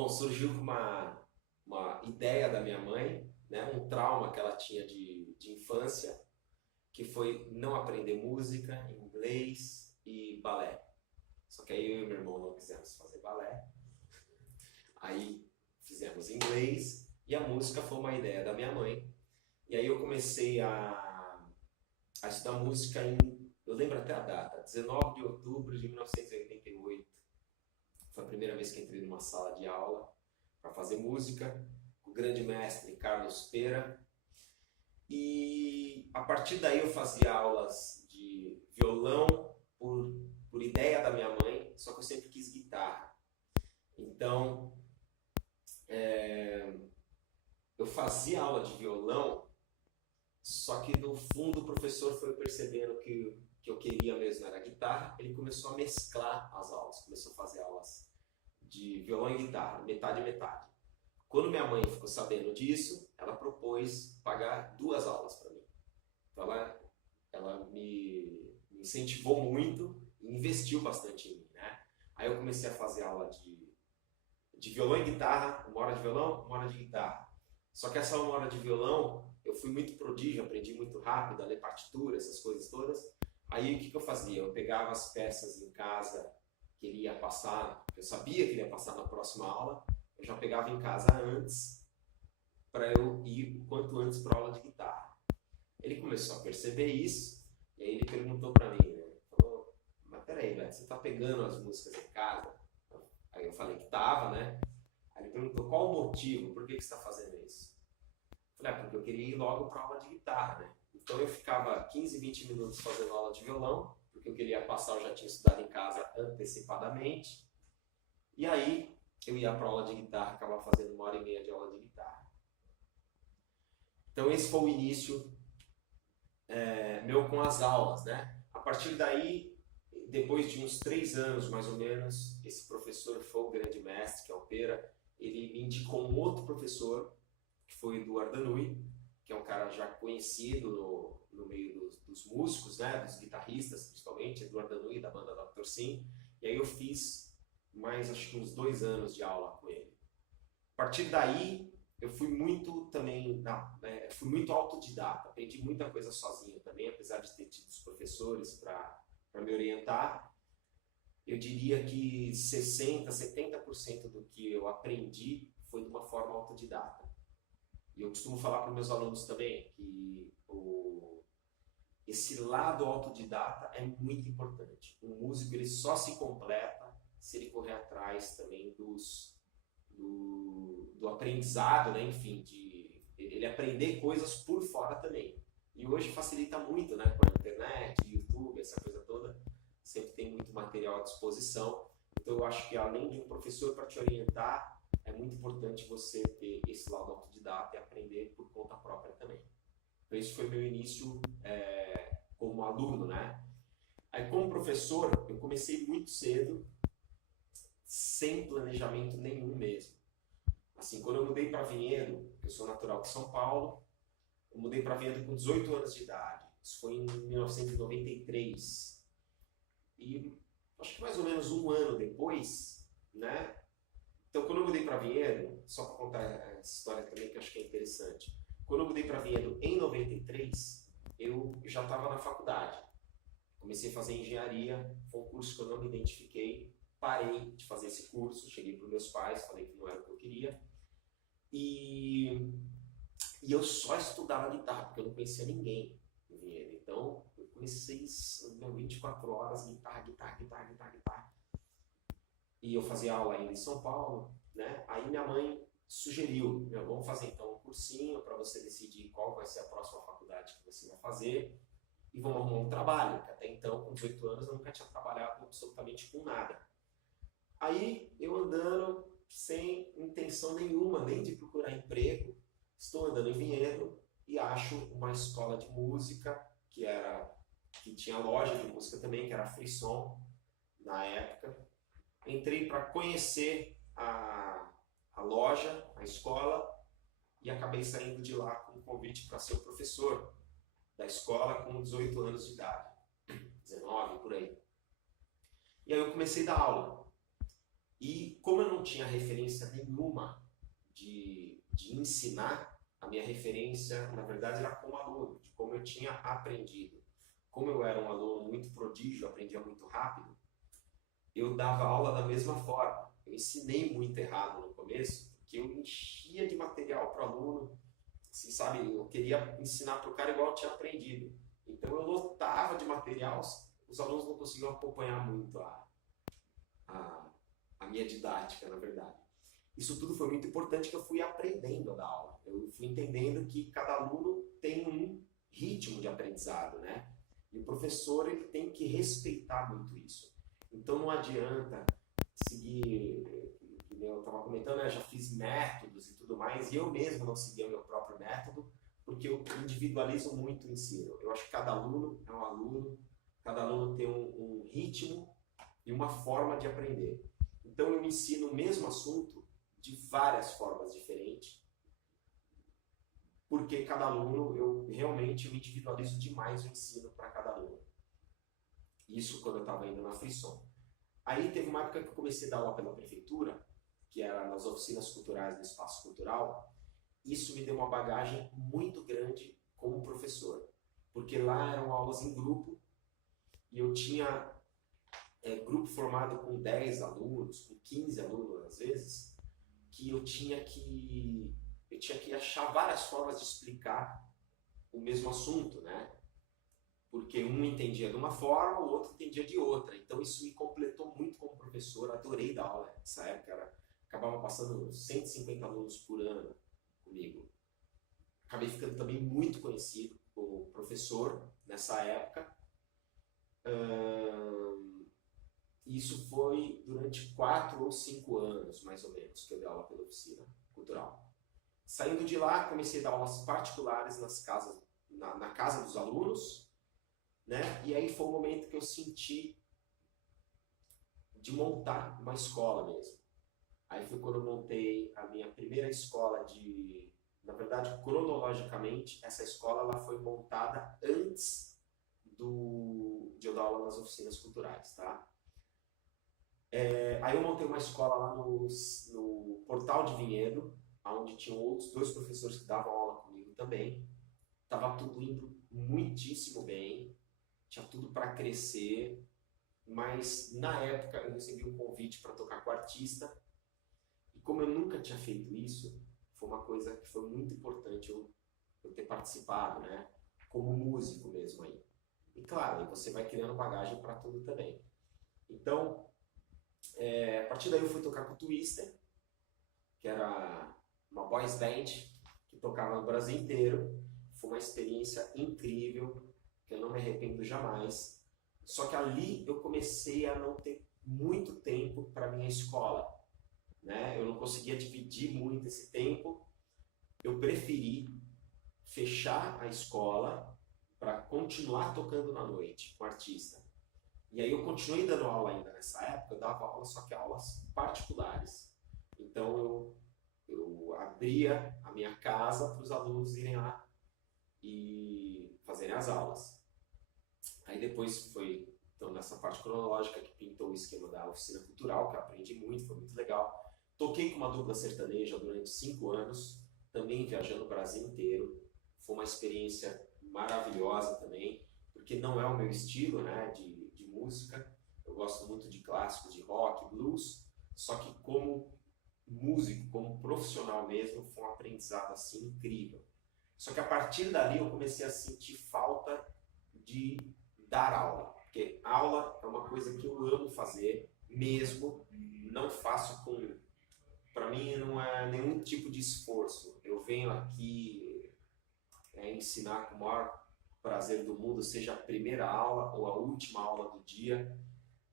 Bom, surgiu uma ideia da minha mãe, né? Um trauma que ela tinha de infância, que foi não aprender música, inglês e balé. Só que aí eu e meu irmão não quisemos fazer balé. Aí fizemos inglês e a música foi uma ideia da minha mãe. E aí eu comecei a estudar música eu lembro até a data, 19 de outubro de 1988. Foi a primeira vez que entrei numa sala de aula para fazer música, com o grande mestre Carlos Pera. E a partir daí eu fazia aulas de violão por ideia da minha mãe, só que eu sempre quis guitarra. Então, eu fazia aula de violão, só que no fundo o professor foi percebendo que o que eu queria mesmo era guitarra. Ele começou a mesclar as aulas, começou a fazer aulas de violão e guitarra, metade e metade. Quando minha mãe ficou sabendo disso, ela propôs pagar 2 aulas para mim. Então ela me incentivou muito e investiu bastante em mim, né? Aí eu comecei a fazer aula de violão e guitarra, 1 hora de violão, 1 hora de guitarra. Só que essa 1 hora de violão, eu fui muito prodígio, aprendi muito rápido a ler partitura, essas coisas todas. Aí o que eu fazia? Eu pegava as peças em casa que ele ia passar, eu sabia que ele ia passar na próxima aula, eu já pegava em casa antes para eu ir o quanto antes para a aula de guitarra. Ele começou a perceber isso e aí ele perguntou para mim, né? Falou, mas peraí, velho, você tá pegando as músicas em casa? Aí eu falei que tava, né? Aí ele perguntou qual o motivo, por que você está fazendo isso? Eu falei, porque eu queria ir logo para a aula de guitarra, né? Então eu ficava 15, 20 minutos fazendo aula de violão, porque eu queria passar, eu já tinha estudado em casa antecipadamente. E aí eu ia para a aula de guitarra, acabava fazendo 1 hora e meia de aula de guitarra. Então esse foi o início meu com as aulas, né? A partir daí, depois de uns 3 anos mais ou menos, esse professor foi o grande mestre, que é o Pera, ele me indicou um outro professor, que foi o Eduardo Danui, que é um cara já conhecido no meio dos músicos, né? Dos guitarristas principalmente, Eduardo Danui, da banda Dr. Sim. E aí eu fiz mais, acho que uns 2 anos de aula com ele. A partir daí, eu fui muito também, fui muito autodidata, aprendi muita coisa sozinho também, apesar de ter tido os professores para me orientar. Eu diria que 60%, 70% do que eu aprendi foi de uma forma autodidata. E eu costumo falar para os meus alunos também que esse lado autodidata é muito importante. Um músico ele só se completa se ele correr atrás também do aprendizado, né? Enfim, de ele aprender coisas por fora também. E hoje facilita muito, né? Com a internet, YouTube, essa coisa toda, sempre tem muito material à disposição. Então eu acho que além de um professor para te orientar, é muito importante você ter esse lado autodidata e aprender por conta própria também. Então esse foi meu início como aluno, né? Aí como professor, eu comecei muito cedo, sem planejamento nenhum mesmo. Assim, quando eu mudei para Vinhedo, eu sou natural de São Paulo, eu mudei para Vinhedo com 18 anos de idade. Isso foi em 1993. E acho que mais ou menos um ano depois, né? Então, quando eu mudei para Vinhedo, só para contar essa história também que eu acho que é interessante. Quando eu mudei para Vinhedo em 93, eu já estava na faculdade. Comecei a fazer engenharia, foi um curso que eu não me identifiquei. Parei de fazer esse curso, cheguei para os meus pais, falei que não era o que eu queria. E eu só estudava guitarra, porque eu não conhecia ninguém em Vinhedo. Então, eu comecei 24 horas, guitarra. E eu fazia aula ainda em São Paulo, né? Aí minha mãe sugeriu, vamos fazer então um cursinho para você decidir qual vai ser a próxima faculdade que você vai fazer e vamos arrumar um trabalho, porque até então, com 18 anos, eu nunca tinha trabalhado absolutamente com nada. Aí, eu andando sem intenção nenhuma, nem de procurar emprego, estou andando em Vinhedo e acho uma escola de música, que tinha loja de música também, que era a Frisson, na época. Entrei para conhecer a loja, a escola, e acabei saindo de lá com um convite para ser o professor da escola com 18 anos de idade, 19, por aí. E aí eu comecei a dar aula. E como eu não tinha referência nenhuma de ensinar, a minha referência, na verdade, era como aluno, de como eu tinha aprendido. Como eu era um aluno muito prodígio, aprendia muito rápido, eu dava aula da mesma forma. Eu ensinei muito errado no começo, porque eu enchia de material para o aluno, assim, sabe? Eu queria ensinar para o cara igual eu tinha aprendido. Então eu lotava de material, os alunos não conseguiam acompanhar muito a, a minha didática, na verdade. Isso tudo foi muito importante que eu fui aprendendo a dar aula. Eu fui entendendo que cada aluno tem um ritmo de aprendizado, né? E o professor ele tem que respeitar muito isso. Então não adianta seguir, eu estava comentando, né? Já fiz métodos e tudo mais, e eu mesmo não seguia o meu próprio método, porque eu individualizo muito o ensino. Eu acho que cada aluno é um aluno, cada aluno tem um ritmo e uma forma de aprender. Então eu ensino o mesmo assunto de várias formas diferentes, porque cada aluno, eu realmente individualizo demais o ensino para cada aluno. Isso quando eu estava indo na Frisson. Aí teve uma época que eu comecei a dar aula pela prefeitura, que era nas oficinas culturais do Espaço Cultural. Isso me deu uma bagagem muito grande como professor, porque lá eram aulas em grupo e eu tinha grupo formado com 10 alunos, com 15 alunos às vezes, que eu tinha que achar várias formas de explicar o mesmo assunto, né? Porque um entendia de uma forma, o outro entendia de outra. Então isso me completou muito como professor, adorei dar aula nessa época, acabava passando 150 alunos por ano comigo. Acabei ficando também muito conhecido como professor nessa época. Isso foi durante 4 ou 5 anos, mais ou menos, que eu dei aula pela oficina cultural. Saindo de lá, comecei a dar aulas particulares nas casas, na casa dos alunos, né? E aí foi o momento que eu senti de montar uma escola mesmo. Aí foi quando eu montei a minha primeira escola na verdade, cronologicamente, essa escola ela foi montada antes de eu dar aula nas oficinas culturais, tá? Aí eu montei uma escola lá no Portal de Vinhedo, onde tinham outros 2 professores que davam aula comigo também. Tava tudo indo muitíssimo bem, tinha tudo para crescer, mas na época eu recebi um convite para tocar com artista, e como eu nunca tinha feito isso, foi uma coisa que foi muito importante eu ter participado, né? Como músico mesmo aí. E claro, aí você vai criando bagagem para tudo também. Então, a partir daí eu fui tocar com o Twister, que era uma boys band que tocava no Brasil inteiro. Foi uma experiência incrível, que eu não me arrependo jamais. Só que ali eu comecei a não ter muito tempo para minha escola, né? Eu não conseguia dividir muito esse tempo. Eu preferi fechar a escola para continuar tocando na noite com o artista. E aí eu continuei dando aula ainda nessa época, eu dava aula, só que aulas particulares. Então eu abria a minha casa para os alunos irem lá e fazerem as aulas. Aí depois foi, então, nessa parte cronológica que pintou o esquema da oficina cultural, que eu aprendi muito, foi muito legal. Toquei com uma dupla sertaneja durante 5 anos, também viajando o Brasil inteiro. Foi uma experiência maravilhosa também, porque não é o meu estilo, né, de música. Eu gosto muito de clássicos, de rock, blues, só que como músico, como profissional mesmo, foi um aprendizado assim incrível. Só que a partir dali eu comecei a sentir falta de dar aula, porque aula é uma coisa que eu amo fazer mesmo, não faço para mim não é nenhum tipo de esforço. Eu venho aqui ensinar com o maior prazer do mundo, seja a primeira aula ou a última aula do dia.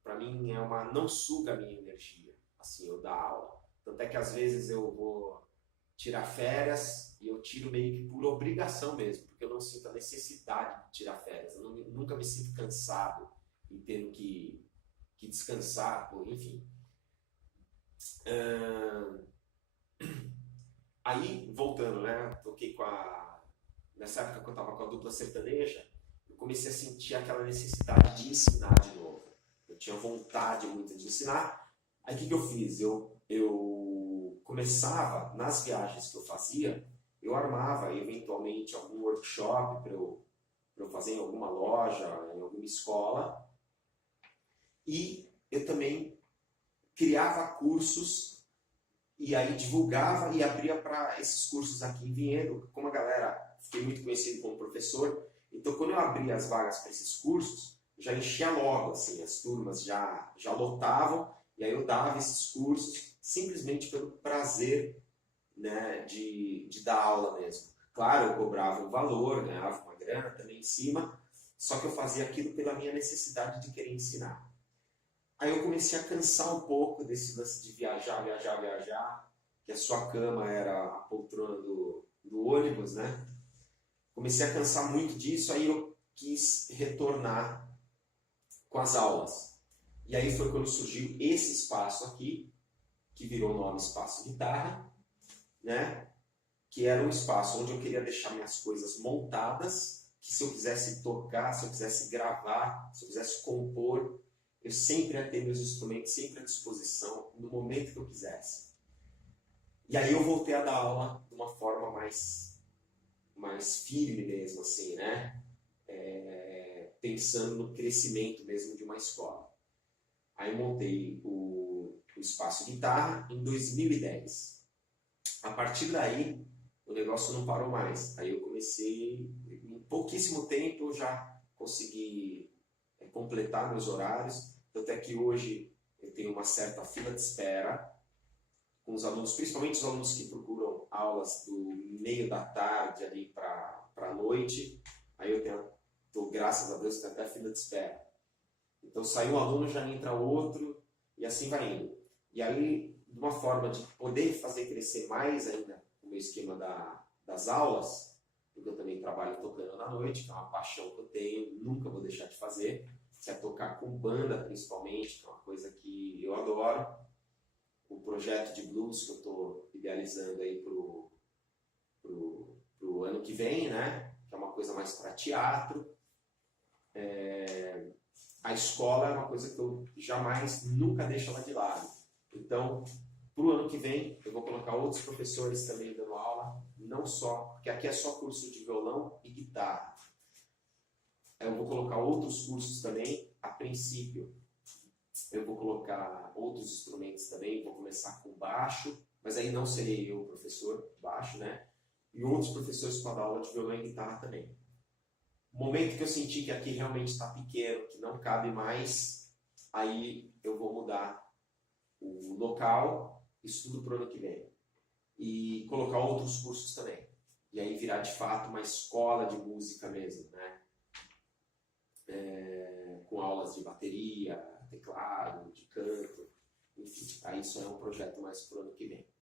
Para mim não suga a minha energia, assim, eu dar aula. Tanto é que às vezes eu vou tirar férias e eu tiro meio que por obrigação mesmo, porque eu não sinto a necessidade de tirar férias. Eu nunca me sinto cansado e tendo que descansar, enfim. Aí, voltando, né? Toquei nessa época que eu estava com a dupla sertaneja, eu comecei a sentir aquela necessidade de ensinar de novo. Eu tinha vontade muito de ensinar. Aí o que eu fiz? Eu começava, nas viagens que eu fazia, eu armava eventualmente algum workshop pra eu fazer em alguma loja, em alguma escola, e eu também criava cursos e aí divulgava e abria para esses cursos aqui em Vinhedo. Como a galera, fiquei muito conhecido como professor, então quando eu abria as vagas para esses cursos, já enchia logo, assim, as turmas já lotavam, e aí eu dava esses cursos simplesmente pelo prazer, né, de dar aula mesmo. Claro, eu cobrava um valor, ganhava uma grana também em cima, só que eu fazia aquilo pela minha necessidade de querer ensinar. Aí eu comecei a cansar um pouco desse lance de viajar, viajar, viajar, que a sua cama era a poltrona do ônibus, né? Comecei a cansar muito disso, aí eu quis retornar com as aulas. E aí foi quando surgiu esse espaço aqui, que virou o nome Espaço Guitarra, né? Que era um espaço onde eu queria deixar minhas coisas montadas, que se eu quisesse tocar, se eu quisesse gravar, se eu quisesse compor, eu sempre ia ter meus instrumentos sempre à disposição no momento que eu quisesse. E aí eu voltei a dar aula de uma forma mais firme mesmo, assim, né? Pensando no crescimento mesmo de uma escola. Aí eu montei o Espaço Guitarra em 2010. A partir daí, o negócio não parou mais. Aí eu comecei, em pouquíssimo tempo eu já consegui completar meus horários, tanto é que hoje eu tenho uma certa fila de espera com os alunos, principalmente os alunos que procuram aulas do meio da tarde ali para a noite. Aí eu tenho, graças a Deus, tenho até fila de espera. Então sai um aluno, já entra outro e assim vai indo. E aí, de uma forma de poder fazer crescer mais ainda o meu esquema das aulas, porque eu também trabalho tocando na noite, que é uma paixão que eu tenho, nunca vou deixar de fazer, que é tocar com banda principalmente, que é uma coisa que eu adoro. O projeto de blues que eu estou idealizando aí pro ano que vem, né? Que é uma coisa mais para teatro. A escola é uma coisa que eu jamais, nunca deixo ela de lado. Então, para o ano que vem, eu vou colocar outros professores também dando aula, não só, porque aqui é só curso de violão e guitarra. Eu vou colocar outros cursos também, a princípio. Eu vou colocar outros instrumentos também, vou começar com baixo, mas aí não serei eu o professor baixo, né? E outros professores para dar aula de violão e guitarra também. O momento que eu senti que aqui realmente está pequeno, que não cabe mais, aí eu vou mudar o local, isso tudo para o ano que vem. E colocar outros cursos também. E aí virar de fato uma escola de música mesmo, né? Com aulas de bateria, teclado, de canto, enfim. Aí isso é um projeto mais para o ano que vem.